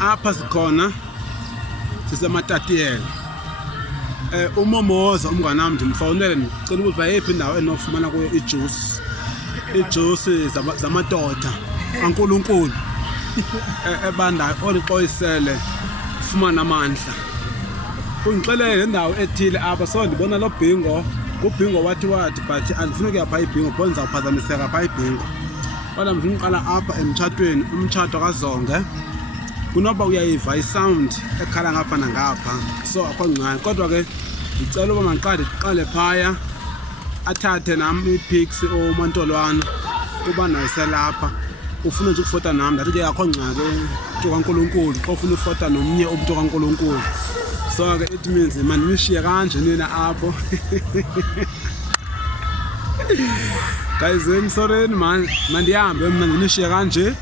apha sikhona siseMatetiela. Umomoza umngane wami ndimfowunele ndicela ukuthi bayephi indawo enofumana kuyo ijuice zamadoda kaNkulunkulu ebandayo olixoyisele ufumana amandla. Undixelele indawo ethile apha, so ndibona lo bingo ngubhingo wathi but andifuni ukuya phaa ibhingo because ndizawuphazamiseka phaa ibhingo. Kodwa ndifuna uqala apha emtshatweni, umtshato kaZonge. Kunoba uyayiva isound ekhala ngapha nangapha, so akho ngqani. Kodwa ke ndicela uba mandiqale phaya athathe nam ii-pics umantolwana kuba naye selapha. Ufuna nje ukufota nam, ndathi ke akho ngxaki umntu kaNkulunkulu xa ufuna ufota nomnye umntu kaNkulunkulu. So ke it means mandinishiye kanje nina apho. Guys, sorry man, mandihambe mna ndinishiye kanje.